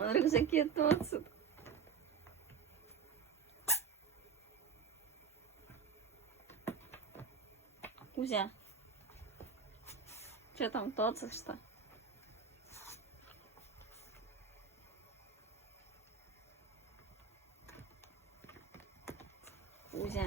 В рюкзаке тоцит. Кузя, что там тоцишь-то? Кузя.